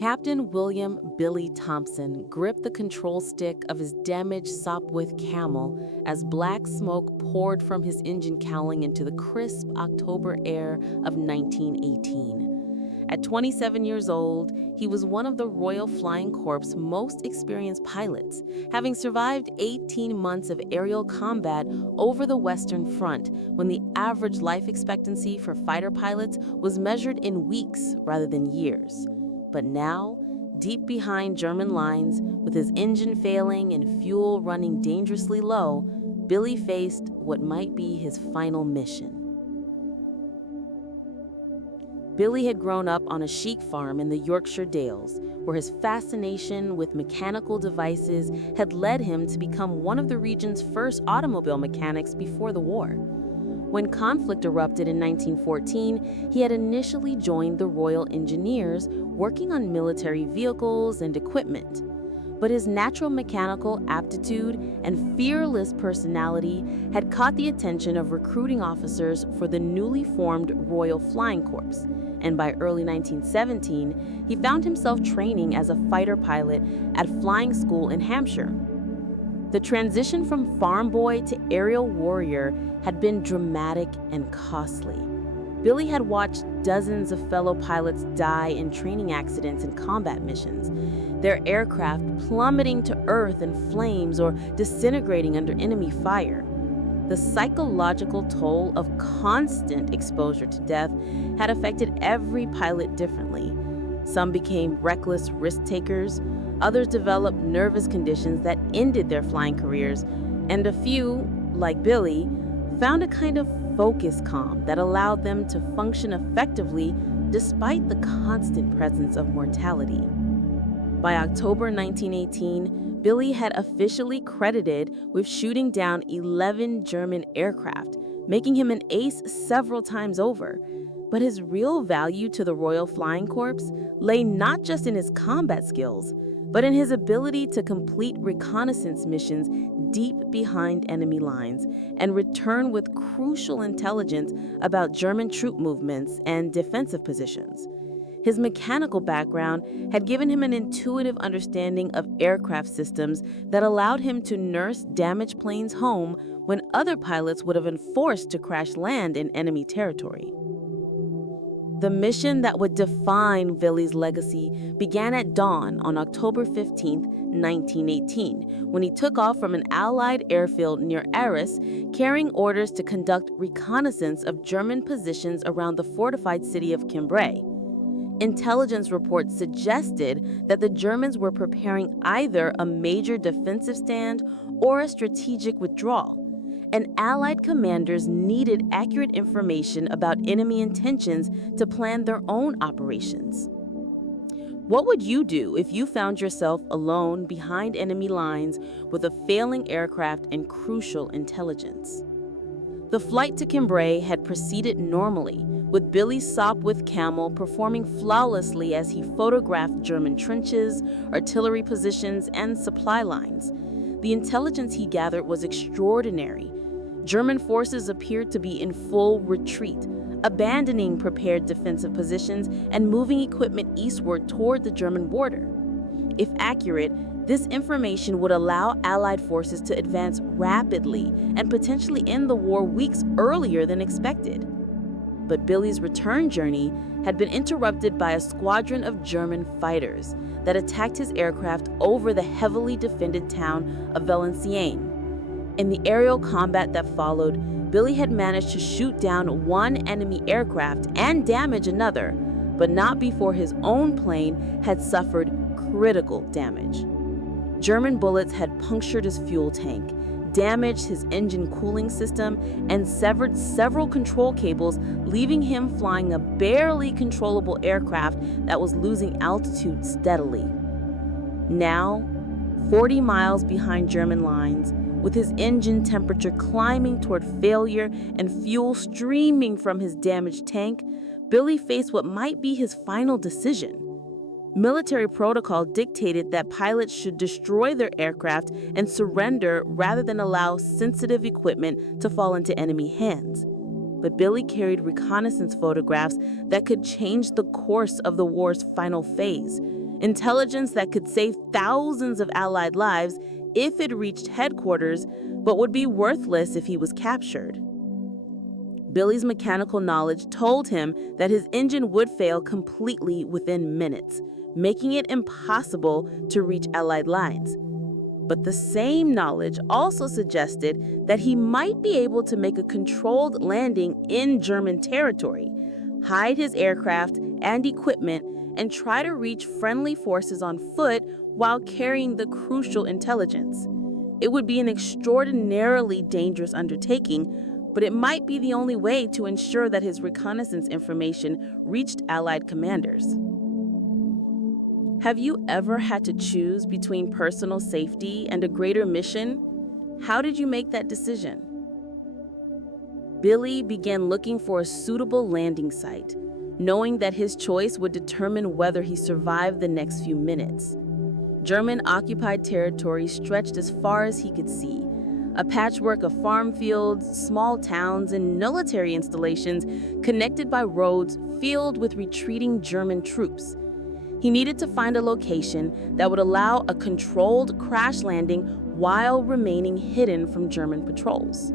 Captain William Billy Thompson gripped the control stick of his damaged Sopwith Camel as black smoke poured from his engine cowling into the crisp October air of 1918. At 27 years old, he was one of the Royal Flying Corps' most experienced pilots, having survived 18 months of aerial combat over the Western Front when the average life expectancy for fighter pilots was measured in weeks rather than years. But now, deep behind German lines, with his engine failing and fuel running dangerously low, Billy faced what might be his final mission. Billy had grown up on a sheep farm in the Yorkshire Dales, where his fascination with mechanical devices had led him to become one of the region's first automobile mechanics before the war. When conflict erupted in 1914, he had initially joined the Royal Engineers, working on military vehicles and equipment. But his natural mechanical aptitude and fearless personality had caught the attention of recruiting officers for the newly formed Royal Flying Corps, and by early 1917, he found himself training as a fighter pilot at flying school in Hampshire. The transition from farm boy to aerial warrior had been dramatic and costly. Billy had watched dozens of fellow pilots die in training accidents and combat missions, their aircraft plummeting to earth in flames or disintegrating under enemy fire. The psychological toll of constant exposure to death had affected every pilot differently. Some became reckless risk takers, others developed nervous conditions that ended their flying careers, and a few, like Billy, found a kind of focus calm that allowed them to function effectively despite the constant presence of mortality. By October 1918, Billy had officially credited with shooting down 11 German aircraft, making him an ace several times over. But his real value to the Royal Flying Corps lay not just in his combat skills, but in his ability to complete reconnaissance missions deep behind enemy lines and return with crucial intelligence about German troop movements and defensive positions. His mechanical background had given him an intuitive understanding of aircraft systems that allowed him to nurse damaged planes home when other pilots would have been forced to crash land in enemy territory. The mission that would define Billy's legacy began at dawn on October 15, 1918, when he took off from an Allied airfield near Arras, carrying orders to conduct reconnaissance of German positions around the fortified city of Cambrai. Intelligence reports suggested that the Germans were preparing either a major defensive stand or a strategic withdrawal, and Allied commanders needed accurate information about enemy intentions to plan their own operations. What would you do if you found yourself alone behind enemy lines with a failing aircraft and crucial intelligence? The flight to Cambrai had proceeded normally, with Billy's Sopwith Camel performing flawlessly as he photographed German trenches, artillery positions, and supply lines. The intelligence he gathered was extraordinary. German forces appeared to be in full retreat, abandoning prepared defensive positions and moving equipment eastward toward the German border. If accurate, this information would allow Allied forces to advance rapidly and potentially end the war weeks earlier than expected. But Billy's return journey had been interrupted by a squadron of German fighters that attacked his aircraft over the heavily defended town of Valenciennes. In the aerial combat that followed, Billy had managed to shoot down one enemy aircraft and damage another, but not before his own plane had suffered critical damage. German bullets had punctured his fuel tank, damaged his engine cooling system, and severed several control cables, leaving him flying a barely controllable aircraft that was losing altitude steadily. Now, 40 miles behind German lines, with his engine temperature climbing toward failure and fuel streaming from his damaged tank, Billy faced what might be his final decision. Military protocol dictated that pilots should destroy their aircraft and surrender rather than allow sensitive equipment to fall into enemy hands. But Billy carried reconnaissance photographs that could change the course of the war's final phase, intelligence that could save thousands of Allied lives if it reached headquarters, but would be worthless if he was captured. Billy's mechanical knowledge told him that his engine would fail completely within minutes, making it impossible to reach Allied lines. But the same knowledge also suggested that he might be able to make a controlled landing in German territory, hide his aircraft and equipment, and try to reach friendly forces on foot while carrying the crucial intelligence. It would be an extraordinarily dangerous undertaking, but it might be the only way to ensure that his reconnaissance information reached Allied commanders. Have you ever had to choose between personal safety and a greater mission? How did you make that decision? Billy began looking for a suitable landing site, knowing that his choice would determine whether he survived the next few minutes. German-occupied territory stretched as far as he could see, a patchwork of farm fields, small towns, and military installations connected by roads filled with retreating German troops. He needed to find a location that would allow a controlled crash landing while remaining hidden from German patrols.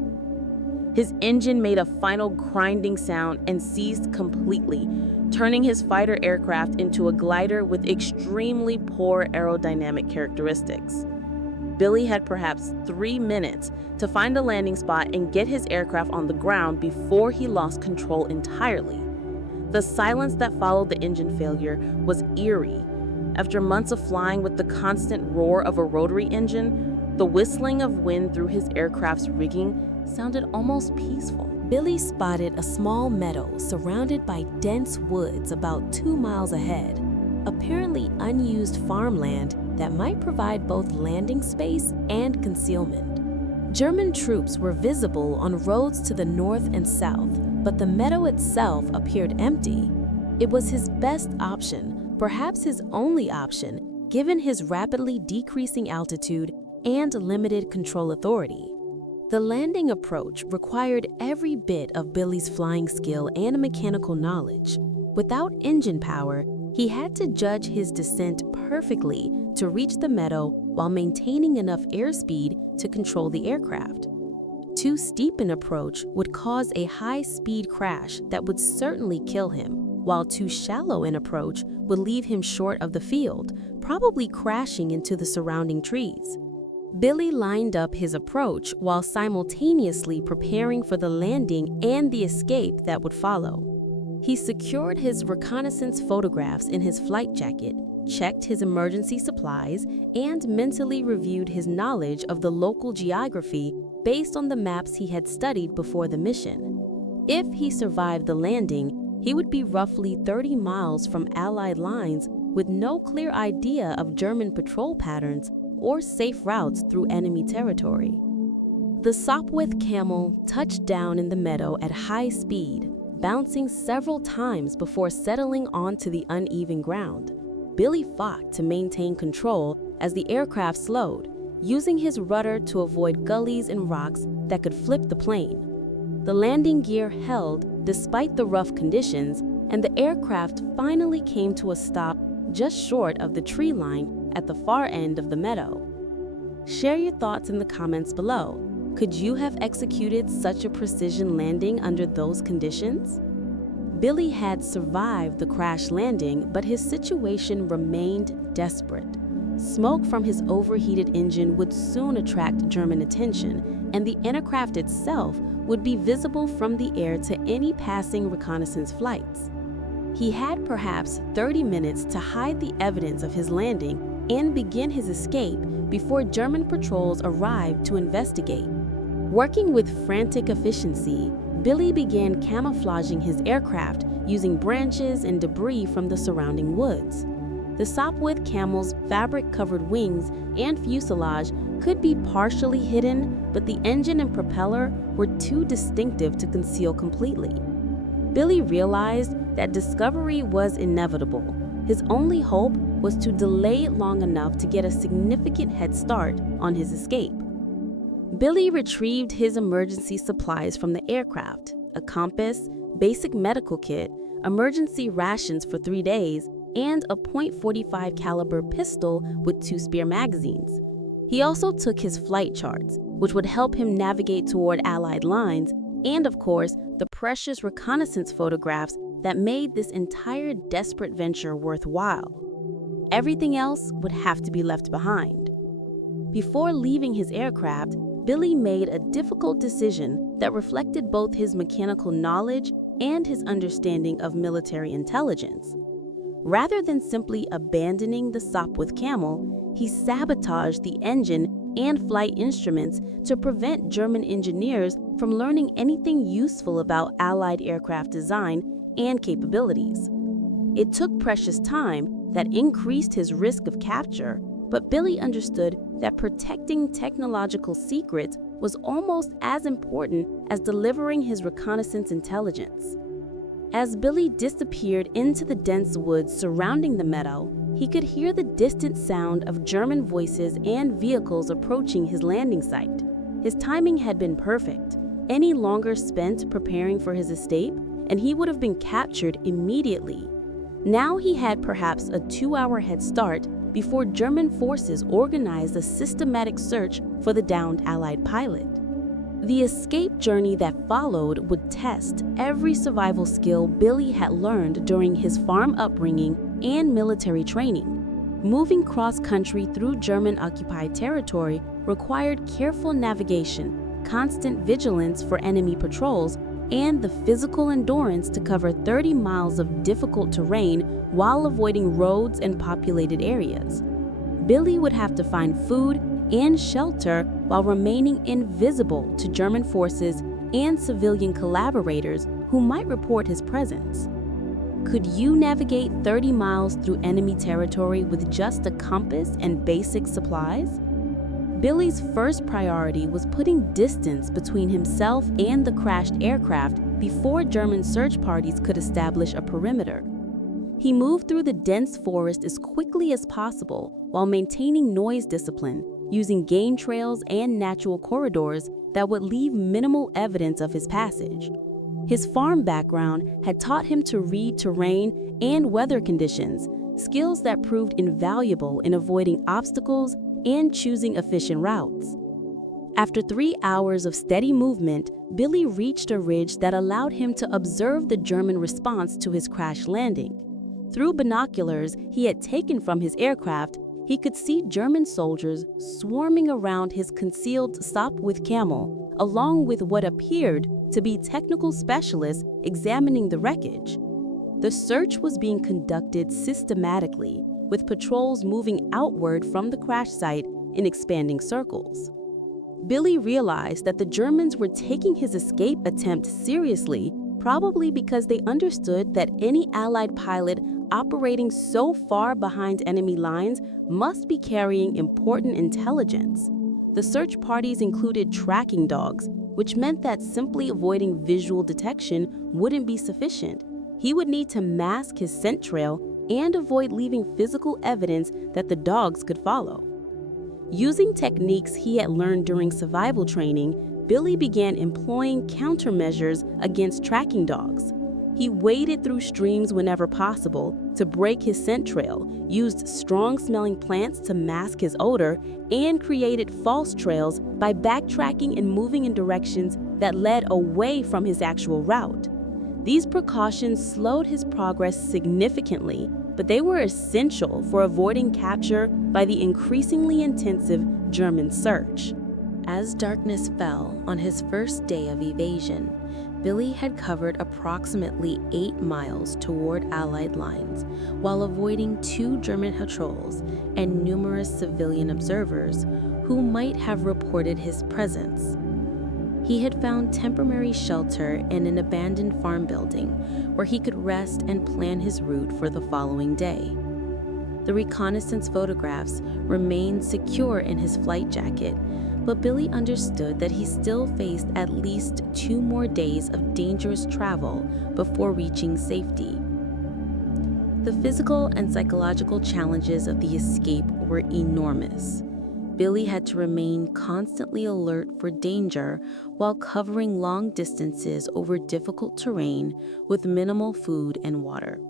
His engine made a final grinding sound and seized completely, turning his fighter aircraft into a glider with extremely poor aerodynamic characteristics. Billy had perhaps 3 minutes to find a landing spot and get his aircraft on the ground before he lost control entirely. The silence that followed the engine failure was eerie. After months of flying with the constant roar of a rotary engine, the whistling of wind through his aircraft's rigging sounded almost peaceful. Billy spotted a small meadow surrounded by dense woods about 2 miles ahead, apparently unused farmland that might provide both landing space and concealment. German troops were visible on roads to the north and south, but the meadow itself appeared empty. It was his best option, perhaps his only option, given his rapidly decreasing altitude and limited control authority. The landing approach required every bit of Billy's flying skill and mechanical knowledge. Without engine power, he had to judge his descent perfectly to reach the meadow while maintaining enough airspeed to control the aircraft. Too steep an approach would cause a high-speed crash that would certainly kill him, while too shallow an approach would leave him short of the field, probably crashing into the surrounding trees. Billy lined up his approach while simultaneously preparing for the landing and the escape that would follow. He secured his reconnaissance photographs in his flight jacket, checked his emergency supplies, and mentally reviewed his knowledge of the local geography based on the maps he had studied before the mission. If he survived the landing, he would be roughly 30 miles from Allied lines with no clear idea of German patrol patterns or safe routes through enemy territory. The Sopwith Camel touched down in the meadow at high speed, bouncing several times before settling onto the uneven ground. Billy fought to maintain control as the aircraft slowed, using his rudder to avoid gullies and rocks that could flip the plane. The landing gear held despite the rough conditions, and the aircraft finally came to a stop just short of the tree line at the far end of the meadow. Share your thoughts in the comments below. Could you have executed such a precision landing under those conditions? Billy had survived the crash landing, but his situation remained desperate. Smoke from his overheated engine would soon attract German attention, and the aircraft itself would be visible from the air to any passing reconnaissance flights. He had perhaps 30 minutes to hide the evidence of his landing and begin his escape before German patrols arrived to investigate. Working with frantic efficiency, Billy began camouflaging his aircraft using branches and debris from the surrounding woods. The Sopwith Camel's fabric-covered wings and fuselage could be partially hidden, but the engine and propeller were too distinctive to conceal completely. Billy realized that discovery was inevitable. His only hope was to delay it long enough to get a significant head start on his escape. Billy retrieved his emergency supplies from the aircraft: a compass, basic medical kit, emergency rations for 3 days, and a .45 caliber pistol with 2 spare magazines. He also took his flight charts, which would help him navigate toward Allied lines, and of course, the precious reconnaissance photographs that made this entire desperate venture worthwhile. Everything else would have to be left behind. Before leaving his aircraft, Billy made a difficult decision that reflected both his mechanical knowledge and his understanding of military intelligence. Rather than simply abandoning the Sopwith Camel, he sabotaged the engine and flight instruments to prevent German engineers from learning anything useful about Allied aircraft design and capabilities. It took precious time that increased his risk of capture, but Billy understood that protecting technological secrets was almost as important as delivering his reconnaissance intelligence. As Billy disappeared into the dense woods surrounding the meadow, he could hear the distant sound of German voices and vehicles approaching his landing site. His timing had been perfect. Any longer spent preparing for his escape, and he would have been captured immediately. Now he had perhaps a 2-hour head start before German forces organized a systematic search for the downed Allied pilot. The escape journey that followed would test every survival skill Billy had learned during his farm upbringing and military training. Moving cross-country through German-occupied territory required careful navigation, constant vigilance for enemy patrols, and the physical endurance to cover 30 miles of difficult terrain while avoiding roads and populated areas. Billy would have to find food and shelter while remaining invisible to German forces and civilian collaborators who might report his presence. Could you navigate 30 miles through enemy territory with just a compass and basic supplies? Billy's first priority was putting distance between himself and the crashed aircraft before German search parties could establish a perimeter. He moved through the dense forest as quickly as possible while maintaining noise discipline, using game trails and natural corridors that would leave minimal evidence of his passage. His farm background had taught him to read terrain and weather conditions, skills that proved invaluable in avoiding obstacles and choosing efficient routes. After 3 hours of steady movement, Billy reached a ridge that allowed him to observe the German response to his crash landing. Through binoculars he had taken from his aircraft, he could see German soldiers swarming around his concealed Sopwith Camel, along with what appeared to be technical specialists examining the wreckage. The search was being conducted systematically, with patrols moving outward from the crash site in expanding circles. Billy realized that the Germans were taking his escape attempt seriously, probably because they understood that any Allied pilot operating so far behind enemy lines must be carrying important intelligence. The search parties included tracking dogs, which meant that simply avoiding visual detection wouldn't be sufficient. He would need to mask his scent trail and avoid leaving physical evidence that the dogs could follow. Using techniques he had learned during survival training, Billy began employing countermeasures against tracking dogs. He waded through streams whenever possible to break his scent trail, used strong-smelling plants to mask his odor, and created false trails by backtracking and moving in directions that led away from his actual route. These precautions slowed his progress significantly, but they were essential for avoiding capture by the increasingly intensive German search. As darkness fell on his first day of evasion, Billy had covered approximately 8 miles toward Allied lines while avoiding 2 German patrols and numerous civilian observers who might have reported his presence. He had found temporary shelter in an abandoned farm building where he could rest and plan his route for the following day. The reconnaissance photographs remained secure in his flight jacket, but Billy understood that he still faced at least 2 more days of dangerous travel before reaching safety. The physical and psychological challenges of the escape were enormous. Billy had to remain constantly alert for danger while covering long distances over difficult terrain with minimal food and water.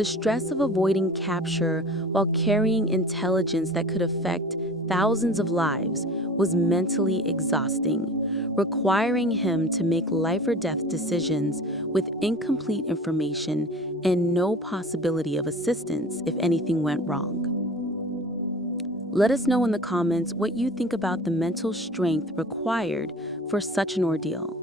The stress of avoiding capture while carrying intelligence that could affect thousands of lives was mentally exhausting, requiring him to make life or death decisions with incomplete information and no possibility of assistance if anything went wrong. Let us know in the comments what you think about the mental strength required for such an ordeal.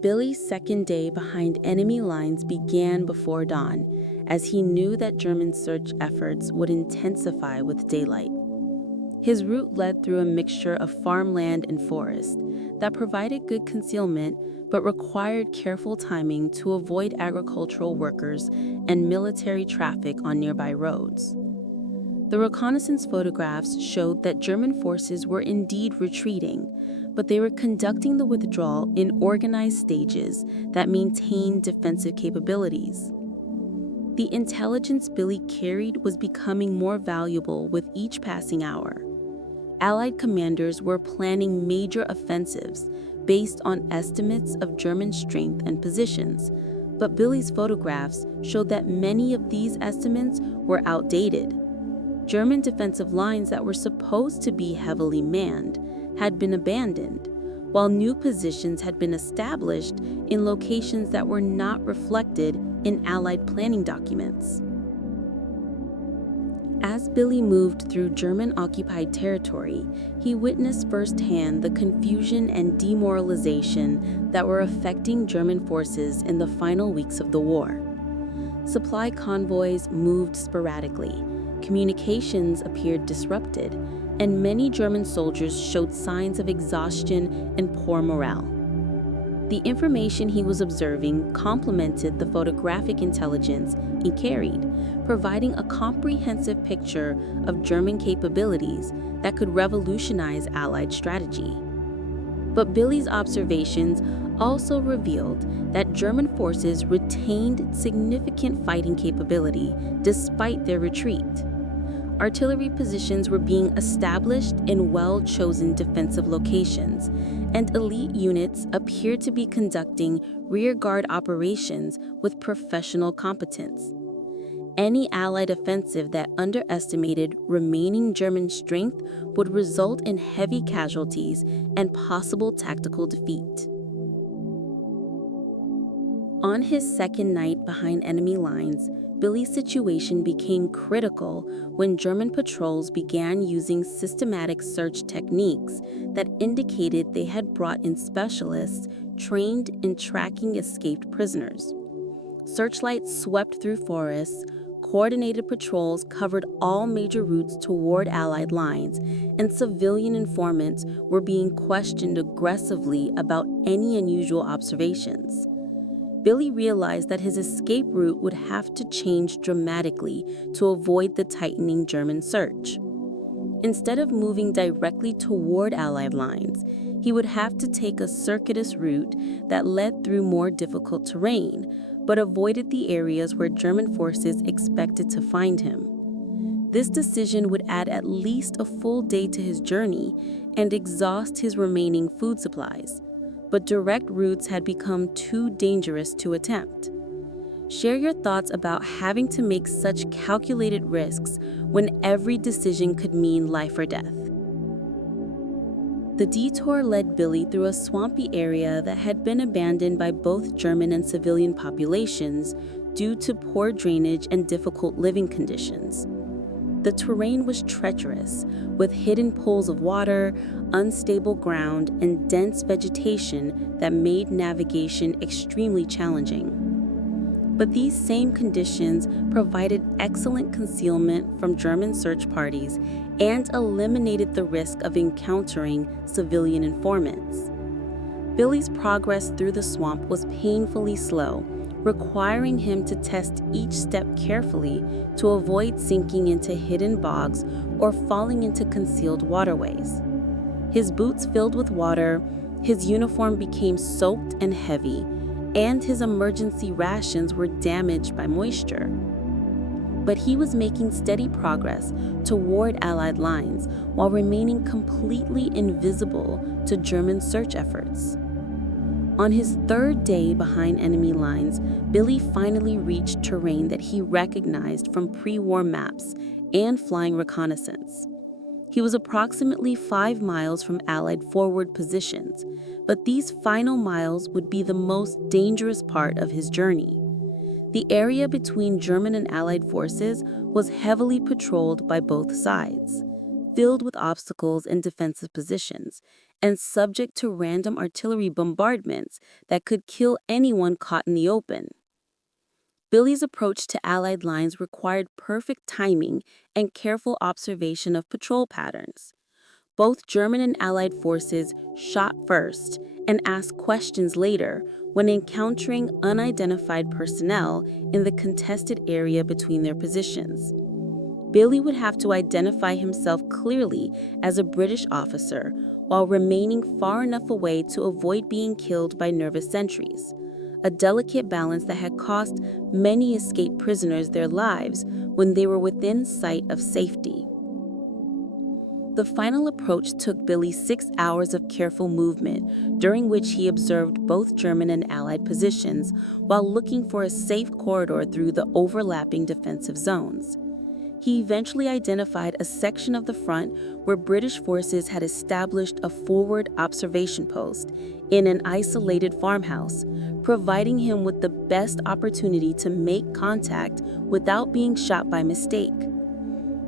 Billy's second day behind enemy lines began before dawn, as he knew that German search efforts would intensify with daylight. His route led through a mixture of farmland and forest that provided good concealment but required careful timing to avoid agricultural workers and military traffic on nearby roads. The reconnaissance photographs showed that German forces were indeed retreating, but they were conducting the withdrawal in organized stages that maintained defensive capabilities. The intelligence Billy carried was becoming more valuable with each passing hour. Allied commanders were planning major offensives based on estimates of German strength and positions, but Billy's photographs showed that many of these estimates were outdated. German defensive lines that were supposed to be heavily manned had been abandoned, while new positions had been established in locations that were not reflected in Allied planning documents. As Billy moved through German-occupied territory, he witnessed firsthand the confusion and demoralization that were affecting German forces in the final weeks of the war. Supply convoys moved sporadically, communications appeared disrupted, and many German soldiers showed signs of exhaustion and poor morale. The information he was observing complemented the photographic intelligence he carried, providing a comprehensive picture of German capabilities that could revolutionize Allied strategy. But Billy's observations also revealed that German forces retained significant fighting capability despite their retreat. Artillery positions were being established in well-chosen defensive locations, and elite units appeared to be conducting rearguard operations with professional competence. Any Allied offensive that underestimated remaining German strength would result in heavy casualties and possible tactical defeat. On his second night behind enemy lines, Billy's situation became critical when German patrols began using systematic search techniques that indicated they had brought in specialists trained in tracking escaped prisoners. Searchlights swept through forests, coordinated patrols covered all major routes toward Allied lines, and civilian informants were being questioned aggressively about any unusual observations. Billy realized that his escape route would have to change dramatically to avoid the tightening German search. Instead of moving directly toward Allied lines, he would have to take a circuitous route that led through more difficult terrain, but avoided the areas where German forces expected to find him. This decision would add at least a full day to his journey and exhaust his remaining food supplies. But direct routes had become too dangerous to attempt. Share your thoughts about having to make such calculated risks when every decision could mean life or death. The detour led Billy through a swampy area that had been abandoned by both German and civilian populations due to poor drainage and difficult living conditions. The terrain was treacherous, with hidden pools of water, unstable ground, and dense vegetation that made navigation extremely challenging. But these same conditions provided excellent concealment from German search parties and eliminated the risk of encountering civilian informants. Billy's progress through the swamp was painfully slow, requiring him to test each step carefully to avoid sinking into hidden bogs or falling into concealed waterways. His boots filled with water, his uniform became soaked and heavy, and his emergency rations were damaged by moisture. But he was making steady progress toward Allied lines while remaining completely invisible to German search efforts. On his third day behind enemy lines, Billy finally reached terrain that he recognized from pre-war maps and flying reconnaissance. He was approximately 5 miles from Allied forward positions, but these final miles would be the most dangerous part of his journey. The area between German and Allied forces was heavily patrolled by both sides, filled with obstacles and defensive positions, and subject to random artillery bombardments that could kill anyone caught in the open. Billy's approach to Allied lines required perfect timing and careful observation of patrol patterns. Both German and Allied forces shot first and asked questions later when encountering unidentified personnel in the contested area between their positions. Billy would have to identify himself clearly as a British officer while remaining far enough away to avoid being killed by nervous sentries, a delicate balance that had cost many escaped prisoners their lives when they were within sight of safety. The final approach took Billy 6 hours of careful movement, during which he observed both German and Allied positions while looking for a safe corridor through the overlapping defensive zones. He eventually identified a section of the front where British forces had established a forward observation post in an isolated farmhouse, providing him with the best opportunity to make contact without being shot by mistake.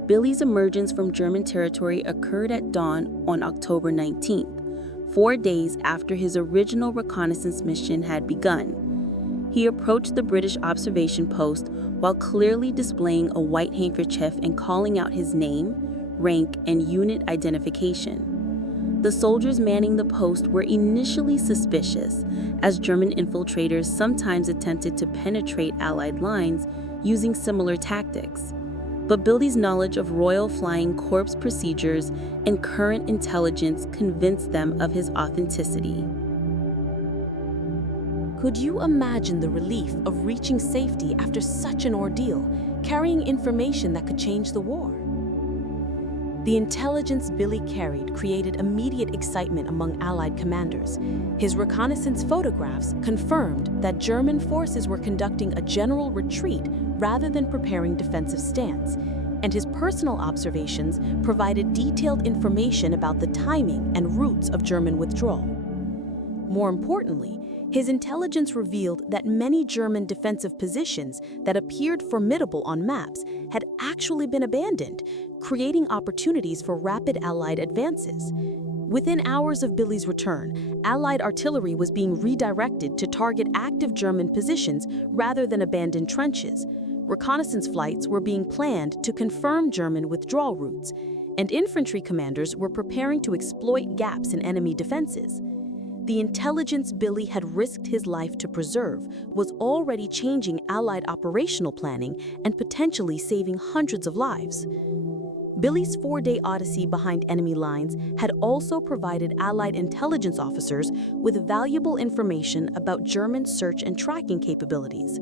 Billy's emergence from German territory occurred at dawn on October 19th, 4 days after his original reconnaissance mission had begun. He approached the British observation post while clearly displaying a white handkerchief and calling out his name, rank, and unit identification. The soldiers manning the post were initially suspicious, as German infiltrators sometimes attempted to penetrate Allied lines using similar tactics. But Billy's knowledge of Royal Flying Corps procedures and current intelligence convinced them of his authenticity. Could you imagine the relief of reaching safety after such an ordeal, carrying information that could change the war? The intelligence Billy carried created immediate excitement among Allied commanders. His reconnaissance photographs confirmed that German forces were conducting a general retreat rather than preparing defensive stance, and his personal observations provided detailed information about the timing and routes of German withdrawal. More importantly, his intelligence revealed that many German defensive positions that appeared formidable on maps had actually been abandoned, creating opportunities for rapid Allied advances. Within hours of Billy's return, Allied artillery was being redirected to target active German positions rather than abandoned trenches. Reconnaissance flights were being planned to confirm German withdrawal routes, and infantry commanders were preparing to exploit gaps in enemy defenses. The intelligence Billy had risked his life to preserve was already changing Allied operational planning and potentially saving hundreds of lives. Billy's 4-day odyssey behind enemy lines had also provided Allied intelligence officers with valuable information about German search and tracking capabilities.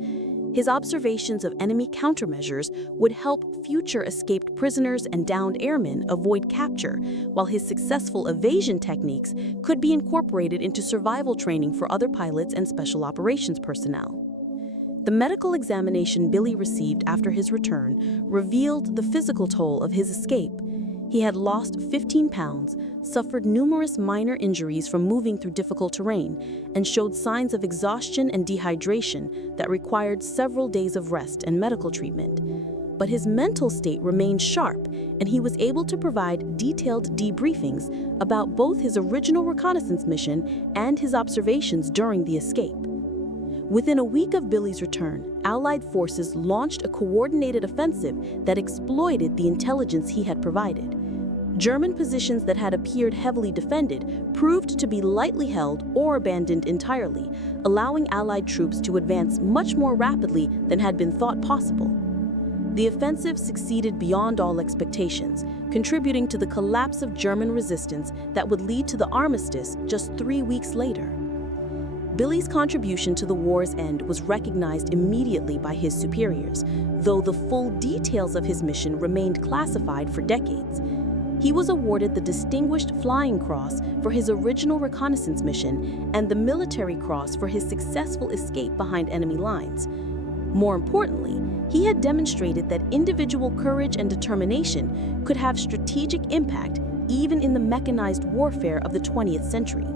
His observations of enemy countermeasures would help future escaped prisoners and downed airmen avoid capture, while his successful evasion techniques could be incorporated into survival training for other pilots and special operations personnel. The medical examination Billy received after his return revealed the physical toll of his escape. He had lost 15 pounds, suffered numerous minor injuries from moving through difficult terrain, and showed signs of exhaustion and dehydration that required several days of rest and medical treatment. But his mental state remained sharp, and he was able to provide detailed debriefings about both his original reconnaissance mission and his observations during the escape. Within a week of Billy's return, Allied forces launched a coordinated offensive that exploited the intelligence he had provided. German positions that had appeared heavily defended proved to be lightly held or abandoned entirely, allowing Allied troops to advance much more rapidly than had been thought possible. The offensive succeeded beyond all expectations, contributing to the collapse of German resistance that would lead to the armistice just 3 weeks later. Billy's contribution to the war's end was recognized immediately by his superiors, though the full details of his mission remained classified for decades. He was awarded the Distinguished Flying Cross for his original reconnaissance mission and the Military Cross for his successful escape behind enemy lines. More importantly, he had demonstrated that individual courage and determination could have strategic impact even in the mechanized warfare of the 20th century.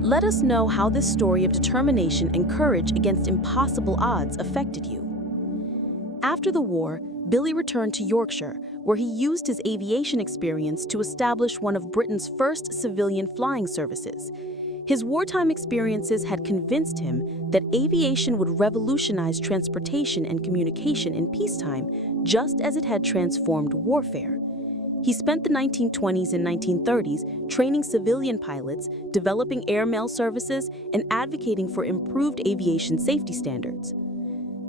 Let us know how this story of determination and courage against impossible odds affected you. After the war, Billy returned to Yorkshire, where he used his aviation experience to establish one of Britain's first civilian flying services. His wartime experiences had convinced him that aviation would revolutionize transportation and communication in peacetime, just as it had transformed warfare. He spent the 1920s and 1930s training civilian pilots, developing airmail services, and advocating for improved aviation safety standards.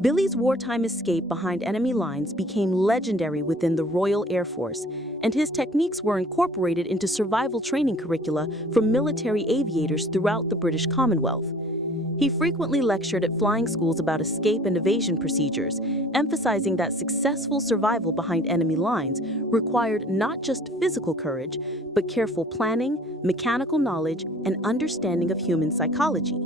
Billy's wartime escape behind enemy lines became legendary within the Royal Air Force, and his techniques were incorporated into survival training curricula for military aviators throughout the British Commonwealth. He frequently lectured at flying schools about escape and evasion procedures, emphasizing that successful survival behind enemy lines required not just physical courage, but careful planning, mechanical knowledge, and understanding of human psychology.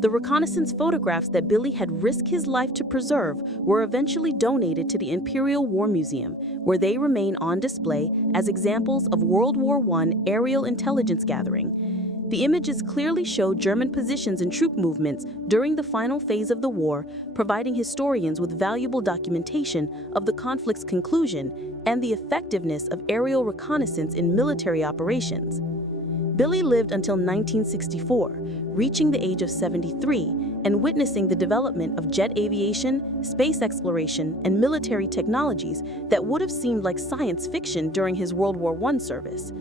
The reconnaissance photographs that Billy had risked his life to preserve were eventually donated to the Imperial War Museum, where they remain on display as examples of World War I aerial intelligence gathering. The images clearly show German positions and troop movements during the final phase of the war, providing historians with valuable documentation of the conflict's conclusion and the effectiveness of aerial reconnaissance in military operations. Billy lived until 1964, reaching the age of 73 and witnessing the development of jet aviation, space exploration, and military technologies that would have seemed like science fiction during his World War I service.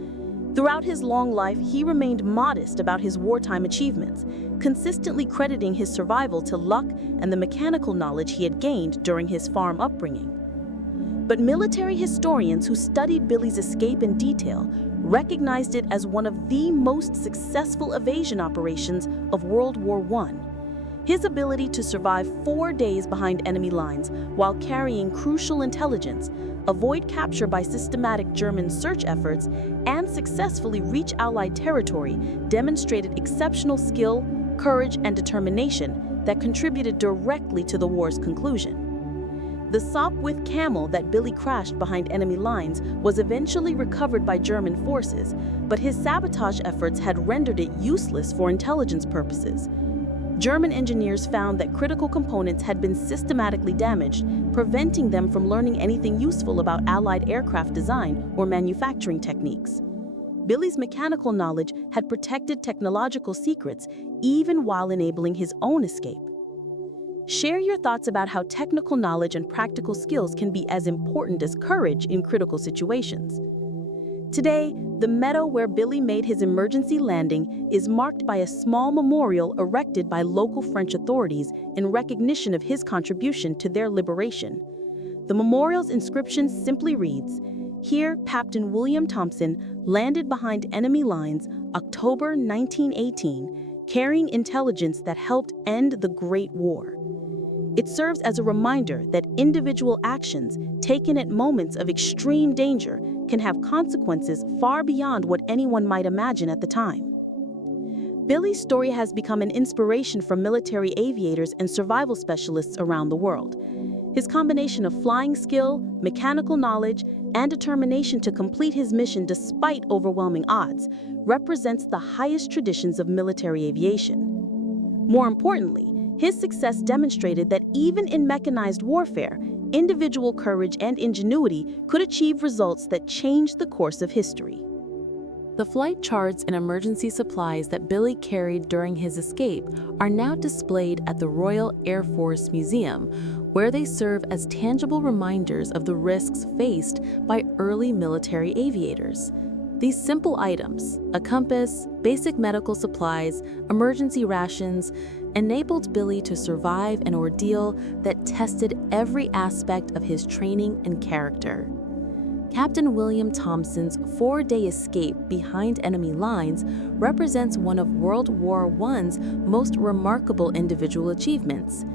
Throughout his long life, he remained modest about his wartime achievements, consistently crediting his survival to luck and the mechanical knowledge he had gained during his farm upbringing. But military historians who studied Billy's escape in detail recognized it as one of the most successful evasion operations of World War I. His ability to survive 4 days behind enemy lines while carrying crucial intelligence, avoid capture by systematic German search efforts, and successfully reach Allied territory demonstrated exceptional skill, courage, and determination that contributed directly to the war's conclusion. The Sopwith Camel that Billy crashed behind enemy lines was eventually recovered by German forces, but his sabotage efforts had rendered it useless for intelligence purposes. German engineers found that critical components had been systematically damaged, preventing them from learning anything useful about Allied aircraft design or manufacturing techniques. Billy's mechanical knowledge had protected technological secrets, even while enabling his own escape. Share your thoughts about how technical knowledge and practical skills can be as important as courage in critical situations. Today, the meadow where Billy made his emergency landing is marked by a small memorial erected by local French authorities in recognition of his contribution to their liberation. The memorial's inscription simply reads, "Here, Captain William Thompson landed behind enemy lines, October 1918, carrying intelligence that helped end the Great War." It serves as a reminder that individual actions taken at moments of extreme danger can have consequences far beyond what anyone might imagine at the time. Billy's story has become an inspiration for military aviators and survival specialists around the world. His combination of flying skill, mechanical knowledge, and determination to complete his mission despite overwhelming odds represents the highest traditions of military aviation. More importantly, his success demonstrated that even in mechanized warfare, individual courage and ingenuity could achieve results that changed the course of history. The flight charts and emergency supplies that Billy carried during his escape are now displayed at the Royal Air Force Museum, where they serve as tangible reminders of the risks faced by early military aviators. These simple items, a compass, basic medical supplies, emergency rations, enabled Billy to survive an ordeal that tested every aspect of his training and character. Captain William Thompson's 4-day escape behind enemy lines represents one of World War I's most remarkable individual achievements.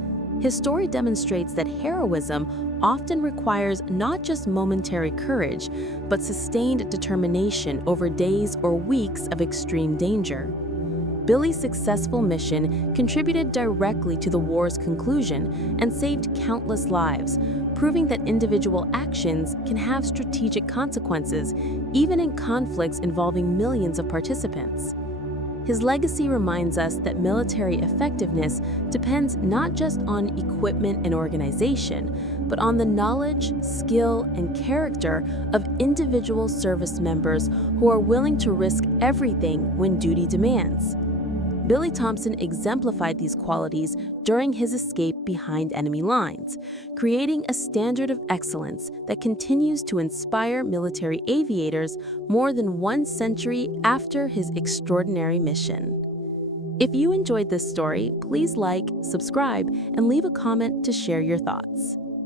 His story demonstrates that heroism often requires not just momentary courage, but sustained determination over days or weeks of extreme danger. Billy's successful mission contributed directly to the war's conclusion and saved countless lives, proving that individual actions can have strategic consequences, even in conflicts involving millions of participants. His legacy reminds us that military effectiveness depends not just on equipment and organization, but on the knowledge, skill, and character of individual service members who are willing to risk everything when duty demands. Billy Thompson exemplified these qualities during his escape behind enemy lines, creating a standard of excellence that continues to inspire military aviators more than 1 century after his extraordinary mission. If you enjoyed this story, please like, subscribe, and leave a comment to share your thoughts.